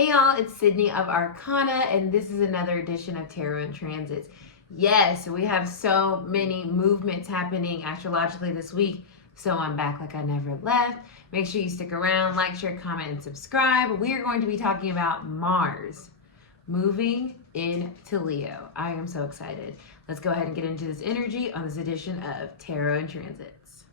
Hey y'all, it's Cidnee of Arcana, and this is another edition of Tarot and Transits. Yes, we have so many movements happening astrologically this week, so I'm back like I never left. Make sure you stick around, like, share, comment, and subscribe. We are going to be talking about Mars moving into Leo. I am so excited. Let's go ahead and get into this energy on this edition of Tarot and Transits.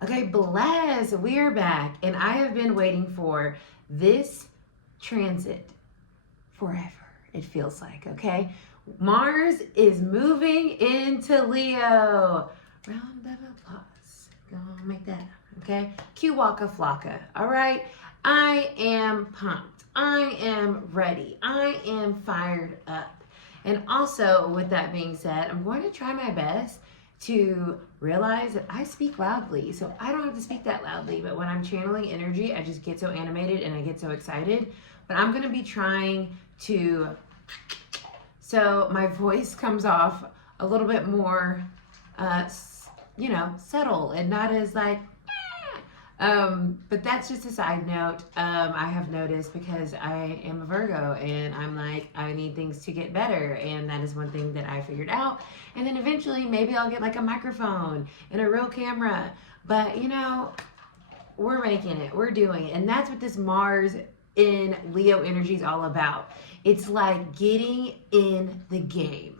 Okay, bless. We are back, and I have been waiting for this transit forever, it feels like, okay? Mars is moving into Leo. Round of applause. Gonna make that, okay? Q Waka Flocka, all right? I am pumped. I am ready. I am fired up. And also, with that being said, I'm going to try my best to realize that I speak loudly. So I don't have to speak that loudly, but when I'm channeling energy, I just get so animated and I get so excited. But I'm going to be trying to, so my voice comes off a little bit more, subtle and not as like, but that's just a side note. I have noticed because I am a Virgo and I'm like, I need things to get better. And that is one thing that I figured out. And then eventually maybe I'll get like a microphone and a real camera. But we're making it, we're doing it. And that's what this Mars in Leo energy is all about. It's like getting in the game.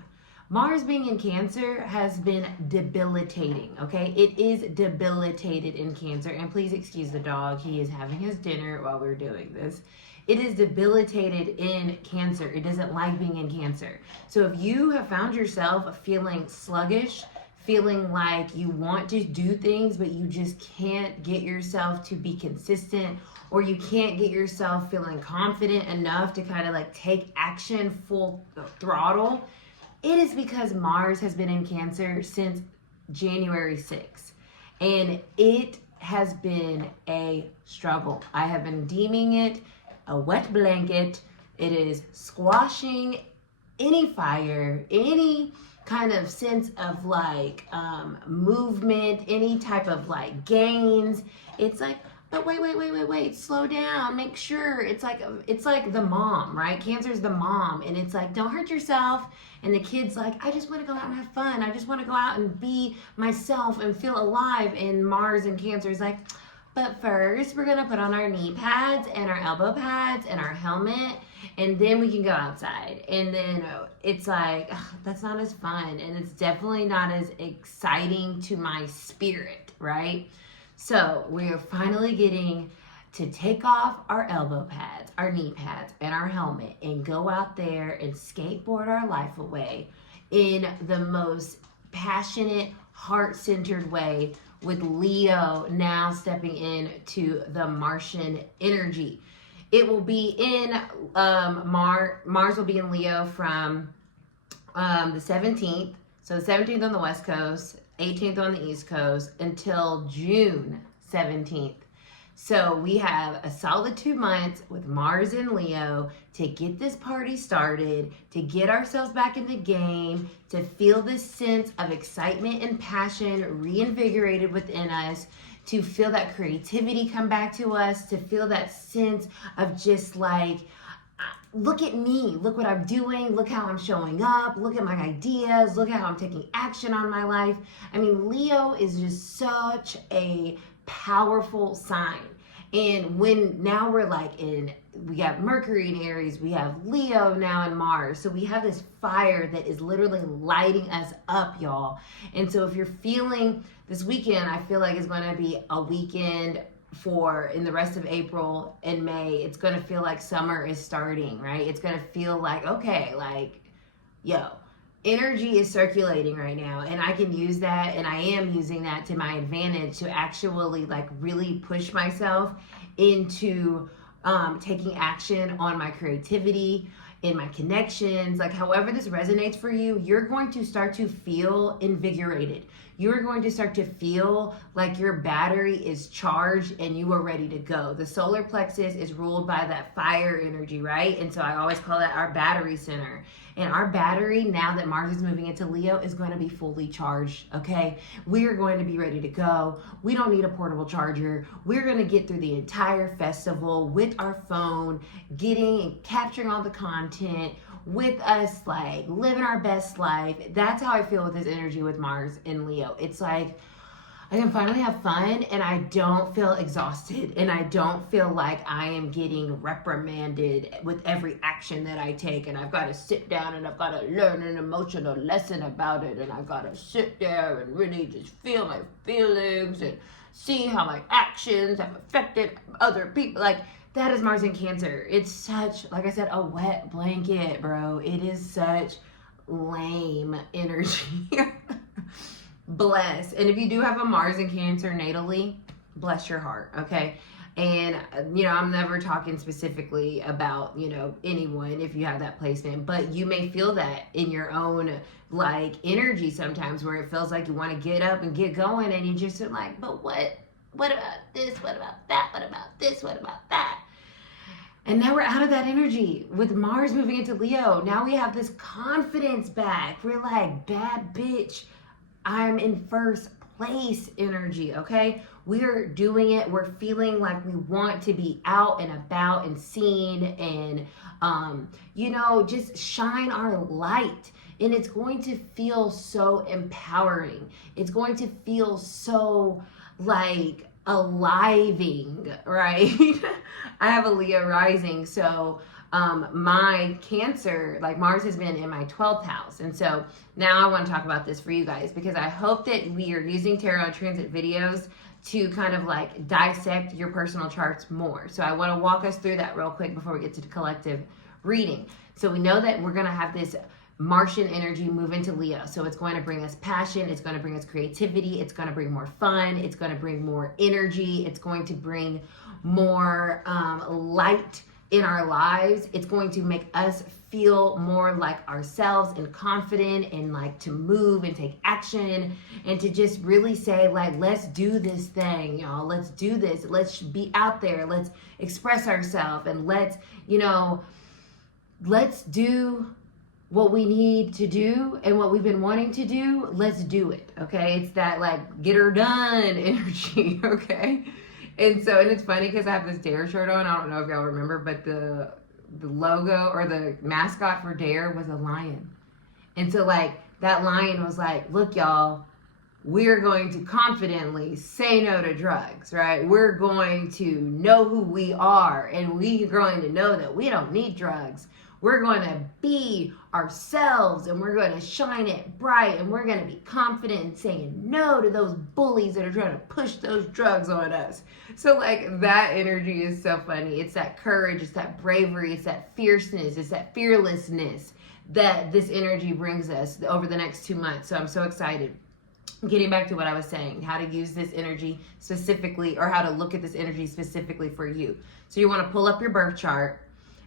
Mars being in Cancer has been debilitating, okay? It is debilitated in Cancer. And please excuse the dog. He is having his dinner while we're doing this. It is debilitated in Cancer. It doesn't like being in Cancer. So if you have found yourself feeling sluggish, feeling like you want to do things, but you just can't get yourself to be consistent, or you can't get yourself feeling confident enough to kind of like take action full throttle, it is because Mars has been in Cancer since January 6th. And it has been a struggle. I have been deeming it a wet blanket. It is squashing any fire, any kind of sense of like movement, any type of like gains. It's like, but wait, slow down, make sure. It's like the mom, right? Cancer's the mom, and it's like, don't hurt yourself. And the kid's like, I just want to go out and have fun. I just want to go out and be myself and feel alive. And Mars and Cancer is like, but first we're going to put on our knee pads and our elbow pads and our helmet, and then we can go outside. And then it's like, ugh, that's not as fun. And it's definitely not as exciting to my spirit, right? So we're finally getting to take off our elbow pads, our knee pads, and our helmet and go out there and skateboard our life away in the most passionate, heart-centered way, with Leo now stepping into the Martian energy. It will be in, Mars will be in Leo from the 17th, so the 17th on the West Coast, 18th on the East Coast, until June 17th. So we have a solid 2 months with Mars in Leo to get this party started, to get ourselves back in the game, to feel this sense of excitement and passion reinvigorated within us, to feel that creativity come back to us, to feel that sense of just like, look at me, look what I'm doing, look how I'm showing up, look at my ideas, look how I'm taking action on my life. I mean, Leo is just such a powerful sign. And when now we're like we have Mercury in Aries, we have Leo now in Mars. So we have this fire that is literally lighting us up, y'all. And so if you're feeling this weekend, I feel like it's going to be a weekend in the rest of April and May. It's going to feel like summer is starting, right? It's going to feel like, okay, like, energy is circulating right now, and I can use that, and I am using that to my advantage to actually like really push myself into taking action on my creativity, in my connections. Like however this resonates for you, you're going to start to feel invigorated. you are going to start to feel like your battery is charged and you are ready to go. The solar plexus is ruled by that fire energy, right? And so I always call that our battery center. And our battery, now that Mars is moving into Leo, is going to be fully charged, okay? We are going to be ready to go. We don't need a portable charger. We're going to get through the entire festival with our phone, getting and capturing all the content, with us like living our best life. That's how I feel with this energy with Mars in Leo. It's like I can finally have fun and I don't feel exhausted and I don't feel like I am getting reprimanded with every action that I take, and I've got to sit down and I've got to learn an emotional lesson about it, and I've got to sit there and really just feel my feelings and see how my actions have affected other people. Like, that is Mars in Cancer. It's such, like I said, a wet blanket, bro. It is such lame energy. Bless. And if you do have a Mars in Cancer natally, bless your heart, okay? And, I'm never talking specifically about, anyone if you have that placement, but you may feel that in your own, like, energy sometimes, where it feels like you want to get up and get going, and you just are like, but what about this? What about that? What about this? What about that? And now we're out of that energy with Mars moving into Leo. Now we have this confidence back. We're like, bad bitch, I'm in first place energy, okay? We're doing it. We're feeling like we want to be out and about and seen and, just shine our light. And it's going to feel so empowering. It's going to feel so like aliving, right? I have a Leo rising, so my Cancer, like Mars has been in my 12th house. And so now I want to talk about this for you guys, because I hope that we are using tarot transit videos to kind of like dissect your personal charts more. So I want to walk us through that real quick before we get to the collective reading. So we know that we're going to have this Martian energy move into Leo. So it's going to bring us passion. It's going to bring us creativity. It's going to bring more fun. It's going to bring more energy. It's going to bring more light in our lives. It's going to make us feel more like ourselves and confident, and like to move and take action and to just really say, like, let's do this thing, y'all. Let's do this. Let's be out there. Let's express ourselves, and let's do what we need to do and what we've been wanting to do. Let's do it, okay? It's that like get her done energy, okay? And it's funny because I have this Dare shirt on. I don't know if y'all remember, but the logo or the mascot for Dare was a lion. And so like that lion was like, look, y'all, we're going to confidently say no to drugs, right? We're going to know who we are, and we're going to know that we don't need drugs. We're going to be ourselves, and we're going to shine it bright, and we're going to be confident in saying no to those bullies that are trying to push those drugs on us. So like that energy is so funny. It's that courage, it's that bravery, it's that fierceness, it's that fearlessness that this energy brings us over the next 2 months. So I'm so excited. Getting back to what I was saying, how to use this energy specifically, or how to look at this energy specifically for you. So you want to pull up your birth chart.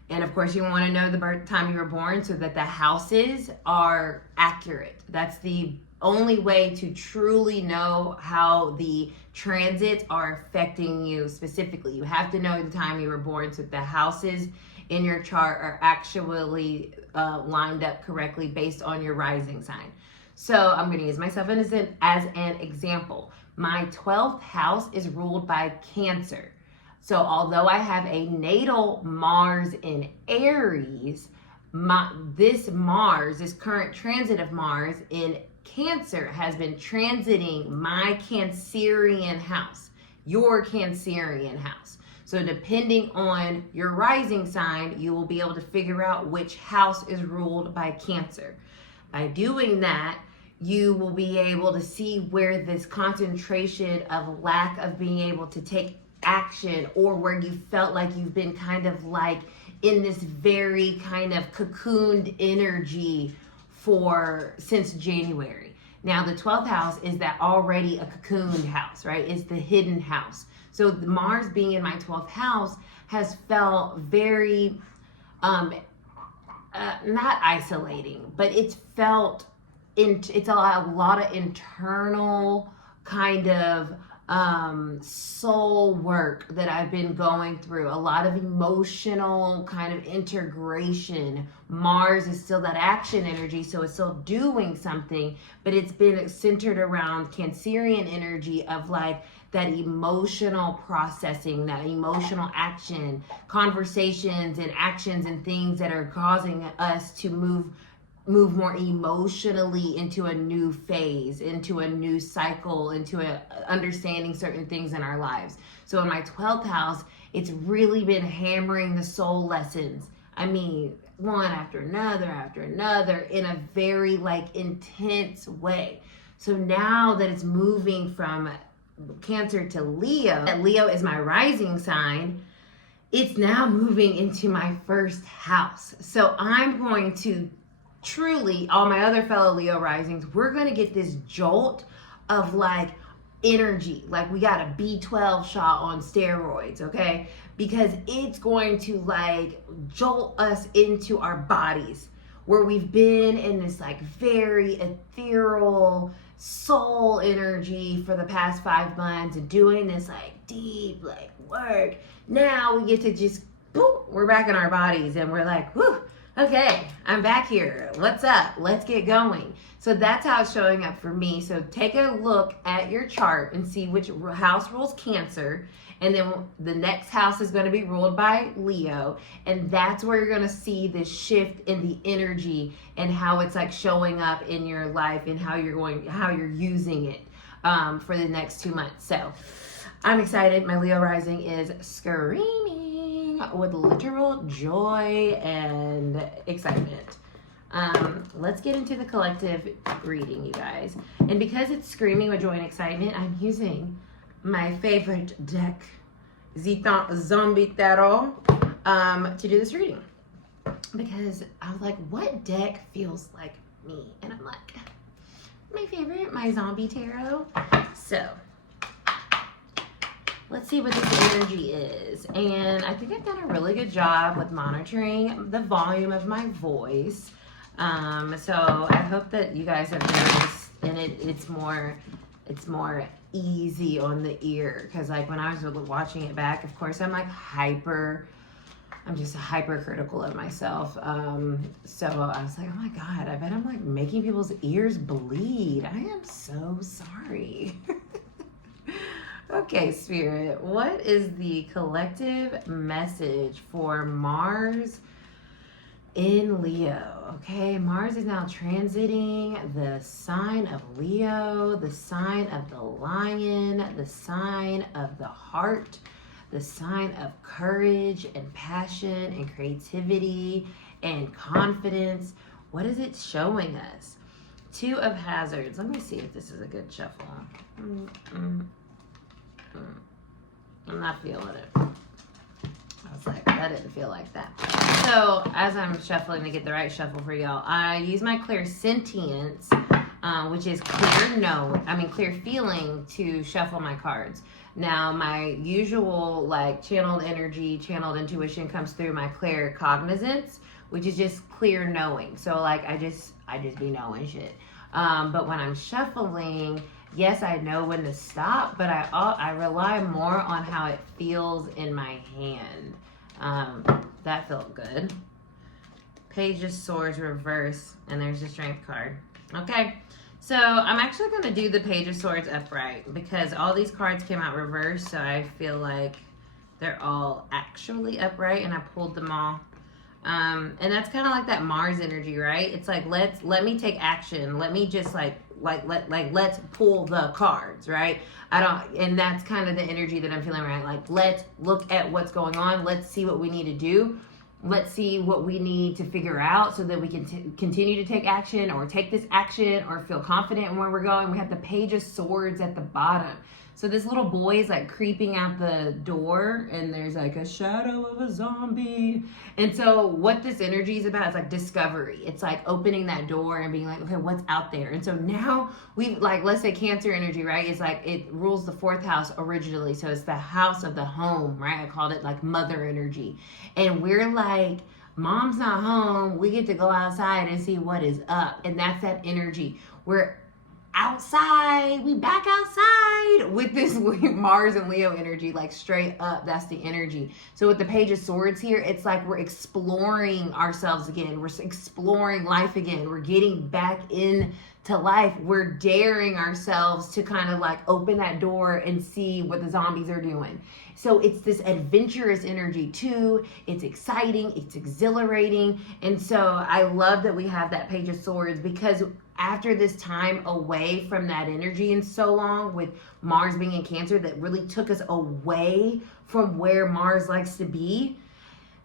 And of course, you want to know the birth time you were born so that the houses are accurate. That's the only way to truly know how the transits are affecting you specifically. You have to know the time you were born so that the houses in your chart are actually lined up correctly based on your rising sign. So I'm going to use myself as an example. My 12th house is ruled by Cancer. So although I have a natal Mars in Aries, this current transit of Mars in Cancer has been transiting my Cancerian house, your Cancerian house. So depending on your rising sign, you will be able to figure out which house is ruled by Cancer. By doing that, you will be able to see where this concentration of lack of being able to take action, or where you felt like you've been kind of like in this very kind of cocooned energy since January. Now the 12th house is that already a cocooned house, right? It's the hidden house. So the Mars being in my 12th house has felt very not isolating, but it's felt it's a lot of internal kind of soul work that I've been going through, a lot of emotional kind of integration. Mars is still that action energy, so it's still doing something, but it's been centered around Cancerian energy of like that emotional processing, that emotional action, conversations and actions and things that are causing us to move more emotionally into a new phase, into a new cycle, into understanding certain things in our lives. So in my 12th house, it's really been hammering the soul lessons. I mean, one after another in a very like intense way. So now that it's moving from Cancer to Leo, that Leo is my rising sign, it's now moving into my first house. So I'm going to truly, all my other fellow Leo risings, we're going to get this jolt of like energy. Like we got a B12 shot on steroids, okay? Because it's going to like jolt us into our bodies where we've been in this like very ethereal soul energy for the past 5 months and doing this like deep like work. Now we get to just, boom, we're back in our bodies and we're like, whew, okay, I'm back here. What's up? Let's get going. So that's how it's showing up for me. So take a look at your chart and see which house rules Cancer. And then the next house is going to be ruled by Leo. And that's where you're going to see this shift in the energy and how it's like showing up in your life and how you're using it for the next 2 months. So I'm excited. My Leo rising is screaming with literal joy and excitement. Let's get into the collective reading, you guys. And because it's screaming with joy and excitement, I'm using my favorite deck, Zombie Tarot, to do this reading. Because I was like, what deck feels like me? And I'm like, my favorite, my Zombie Tarot. So let's see what this energy is. And I think I've done a really good job with monitoring the volume of my voice. So I hope that you guys have noticed, and it's more easy on the ear. Because like when I was watching it back, of course I'm just hypercritical of myself. So I was like, oh my God, I bet I'm like making people's ears bleed. I am so sorry. Okay, Spirit, what is the collective message for Mars in Leo? Okay, Mars is now transiting the sign of Leo, the sign of the lion, the sign of the heart, the sign of courage and passion and creativity and confidence. What is it showing us? Two of Hazards. Let me see if this is a good shuffle. I'm not feeling it. I was like, that didn't feel like that. So as I'm shuffling to get the right shuffle for y'all, I use my clairsentience, which is clear feeling, to shuffle my cards. Now my usual like channeled energy, channeled intuition comes through my claircognizance, which is just clear knowing. So like I just be knowing shit. But when I'm shuffling, yes, I know when to stop, but I rely more on how it feels in my hand. That felt good. Page of Swords reverse, and there's a Strength card. Okay, so I'm actually going to do the Page of Swords upright because all these cards came out reversed, so I feel like they're all actually upright, and I pulled them all. And that's kind of like that Mars energy, right? It's like, let me take action. Let me just let's pull the cards, right? And that's kind of the energy that I'm feeling, right? Like, let's look at what's going on. Let's see what we need to do. Let's see what we need to figure out so that we can continue to take action or take this action or feel confident in where we're going. We have the Page of Swords at the bottom. So this little boy is like creeping out the door and there's like a shadow of a zombie. And so what this energy is about is like discovery. It's like opening that door and being like, okay, what's out there? And so now we like, let's say Cancer energy, right? It's like it rules the 4th house originally. So it's the house of the home, right? I called it like mother energy. And we're like Mom's not home. We get to go outside and see what is up. And that's that energy. We're outside. We back outside with this Mars and Leo energy, like straight up. That's the energy. So with the Page of Swords here, it's like we're exploring ourselves again. We're exploring life again. We're getting back into life. We're daring ourselves to kind of like open that door and see what the zombies are doing. So it's this adventurous energy too. It's exciting, it's exhilarating. And so I love that we have that Page of Swords, because after this time away from that energy and so long, with Mars being in Cancer, that really took us away from where Mars likes to be,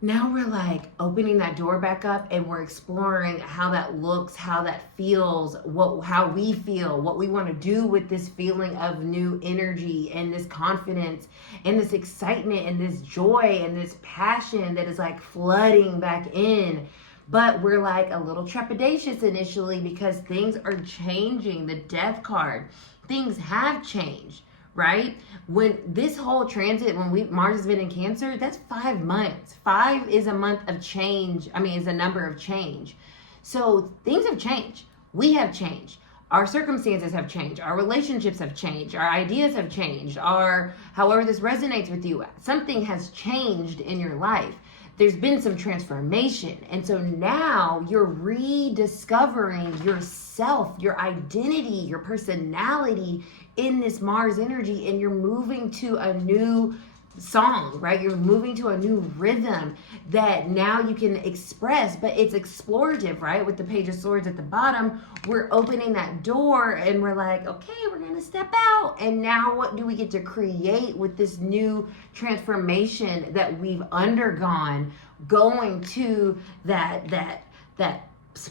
now we're like opening that door back up, and we're exploring how that looks, how that feels, how we feel, what we want to do with this feeling of new energy and this confidence and this excitement and this joy and this passion that is like flooding back in. But we're like a little trepidatious initially because things are changing. The Death card, things have changed, right? When this whole transit, when Mars has been in Cancer, that's 5 months. 5 is a month of change. I mean, is a number of change. So things have changed. We have changed. Our circumstances have changed. Our relationships have changed. Our ideas have changed. However this resonates with you, something has changed in your life. There's been some transformation. And so now you're rediscovering yourself, your identity, your personality in this Mars energy, and you're moving to a new song, right? You're moving to a new rhythm that now you can express, but it's explorative, right? With the Page of Swords at the bottom, we're opening that door and we're like, okay, we're going to step out. And now what do we get to create with this new transformation that we've undergone, going to that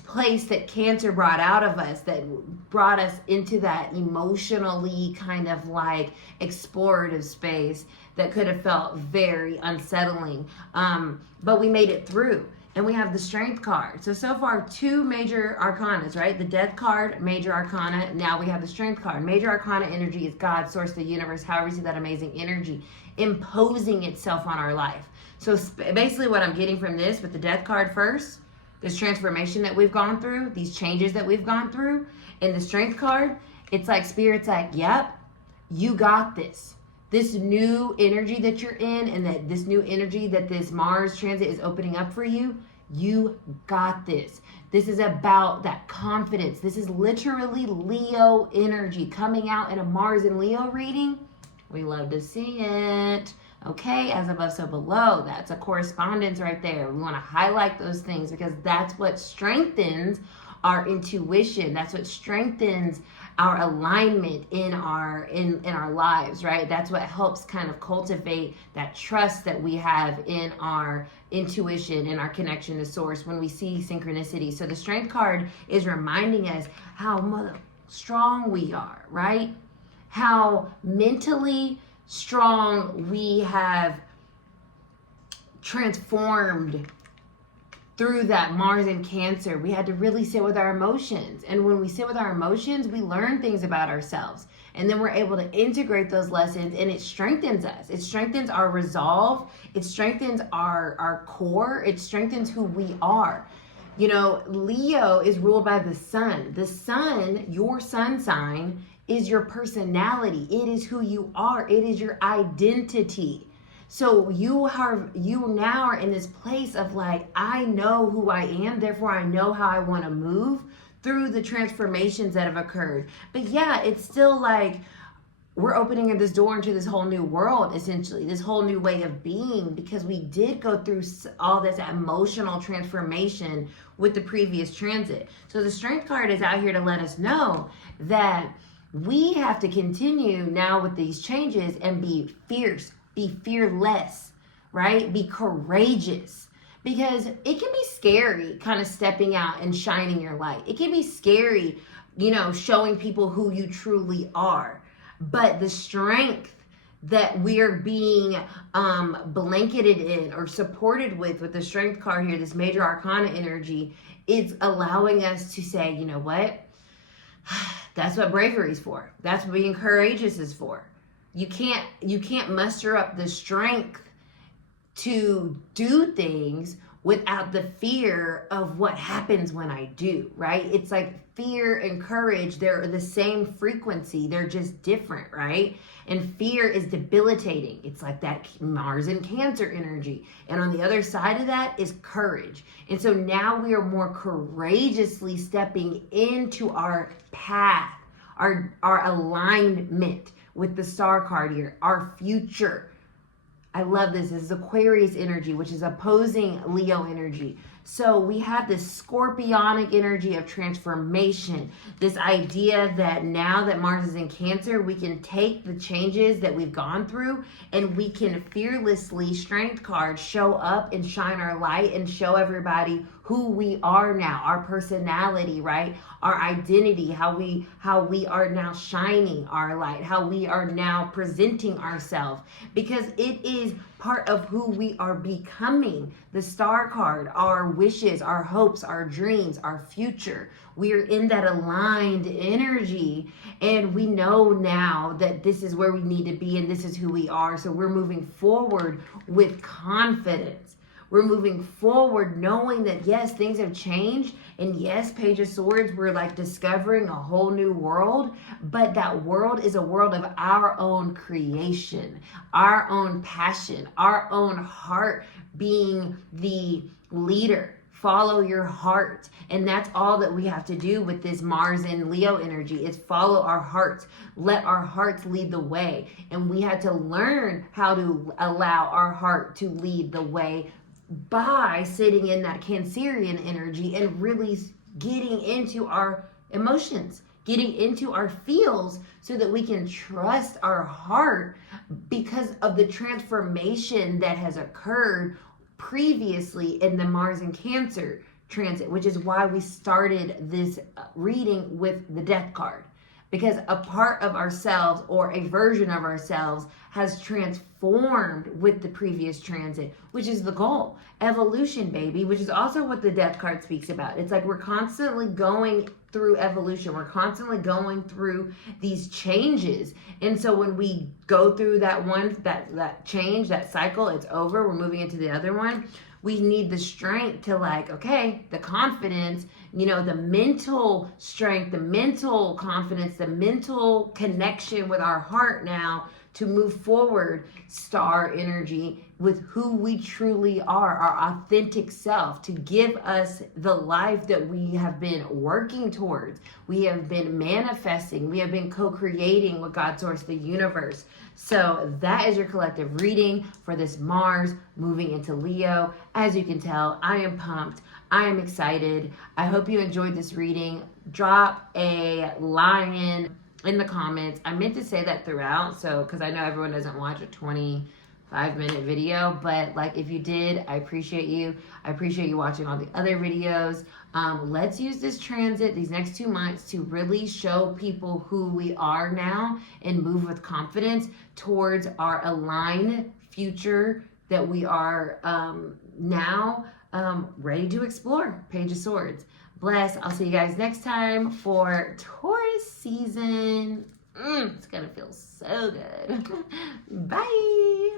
place that Cancer brought out of us, that brought us into that emotionally kind of like explorative space that could have felt very unsettling. But we made it through. And we have the Strength card. So far, 2 major arcanas, right? The Death card, major arcana. Now we have the Strength card. Major arcana energy is God, source, the universe, however you see that amazing energy imposing itself on our life. So basically what I'm getting from this, with the Death card first, this transformation that we've gone through, these changes that we've gone through, and the Strength card, it's like Spirit's like, yep, you got this. This new energy that you're in, and that this new energy that this Mars transit is opening up for you, you got this. This is about that confidence. This is literally Leo energy coming out in a Mars and Leo reading. We love to see it. Okay, as above, so below. That's a correspondence right there. We want to highlight those things because that's what strengthens our intuition. That's what strengthens our alignment in our lives, right? That's what helps kind of cultivate that trust that we have in our intuition and our connection to source when we see synchronicity. So the Strength card is reminding us how strong we are, right? How mentally strong we have transformed through that Mars and Cancer. We had to really sit with our emotions. And when we sit with our emotions, we learn things about ourselves. And then we're able to integrate those lessons, and it strengthens us. It strengthens our resolve. It strengthens our core. It strengthens who we are. You know, Leo is ruled by the sun. The sun, your sun sign, is your personality. It is who you are. It is your identity. So you now are in this place of like, I know who I am, therefore I know how I want to move through the transformations that have occurred. But yeah, it's still like we're opening this door into this whole new world, essentially, this whole new way of being, because we did go through all this emotional transformation with the previous transit. So the Strength card is out here to let us know that we have to continue now with these changes and be fierce, be fearless, right? Be courageous, because it can be scary kind of stepping out and shining your light. It can be scary, you know, showing people who you truly are. But the strength that we're being blanketed in or supported with the Strength card here, this major arcana energy, is allowing us to say, you know what? That's what bravery is for. That's what being courageous is for. You can't muster up the strength to do things without the fear of what happens when I do, right? It's like fear and courage, they're the same frequency, they're just different, right? And fear is debilitating. It's like that Mars and Cancer energy. And on the other side of that is courage. And so now we are more courageously stepping into our path, our alignment with the star card here, our future. I love this. This is Aquarius energy, which is opposing Leo energy. So we have this scorpionic energy of transformation, this idea that now that Mars is in Cancer, we can take the changes that we've gone through and we can fearlessly, strength card, show up and shine our light and show everybody who we are now, our personality, right? Our identity, how we are now shining our light, how we are now presenting ourselves, because it is part of who we are becoming. The star card, our wishes, our hopes, our dreams, our future. We are in that aligned energy, and we know now that this is where we need to be and this is who we are. So we're moving forward with confidence. We're moving forward knowing that yes, things have changed, and yes, Page of Swords, we're like discovering a whole new world, but that world is a world of our own creation, our own passion, our own heart being the leader. Follow your heart. And that's all that we have to do with this Mars and Leo energy is follow our hearts. Let our hearts lead the way. And we had to learn how to allow our heart to lead the way by sitting in that Cancerian energy and really getting into our emotions, getting into our feels so that we can trust our heart because of the transformation that has occurred previously in the Mars and Cancer transit, which is why we started this reading with the Death card. Because a part of ourselves or a version of ourselves has transformed with the previous transit, which is the goal. Evolution, baby, which is also what the Death card speaks about. It's like we're constantly going through evolution. We're constantly going through these changes. And so when we go through that change, that cycle, it's over. We're moving into the other one. We need the strength to like, okay, the confidence, the mental strength, the mental confidence, the mental connection with our heart now to move forward, star energy, with who we truly are, our authentic self, to give us the life that we have been working towards. We have been manifesting. We have been co-creating with God, Source, the universe. So that is your collective reading for this Mars moving into Leo. As you can tell, I am pumped. I am excited. I hope you enjoyed this reading. Drop a lion in the comments. I meant to say that throughout, so because I know everyone doesn't watch a 25-minute video, but like if you did, I appreciate you. I appreciate you watching all the other videos. Let's use this transit, these next 2 months, to really show people who we are now and move with confidence towards our aligned future that we are now ready to explore. Page of Swords. Bless. I'll see you guys next time for Taurus season. It's gonna feel so good. Bye.